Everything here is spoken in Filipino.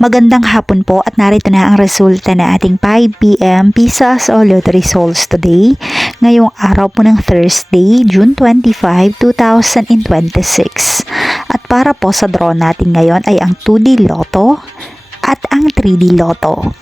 Magandang hapon po at narito na ang resulta na ating 5 p.m. Pisas o Lottery Results today. Ngayong araw po ng Thursday, June 25, 2026. At para po sa draw natin ngayon ay ang 2D Lotto at ang 3D Lotto.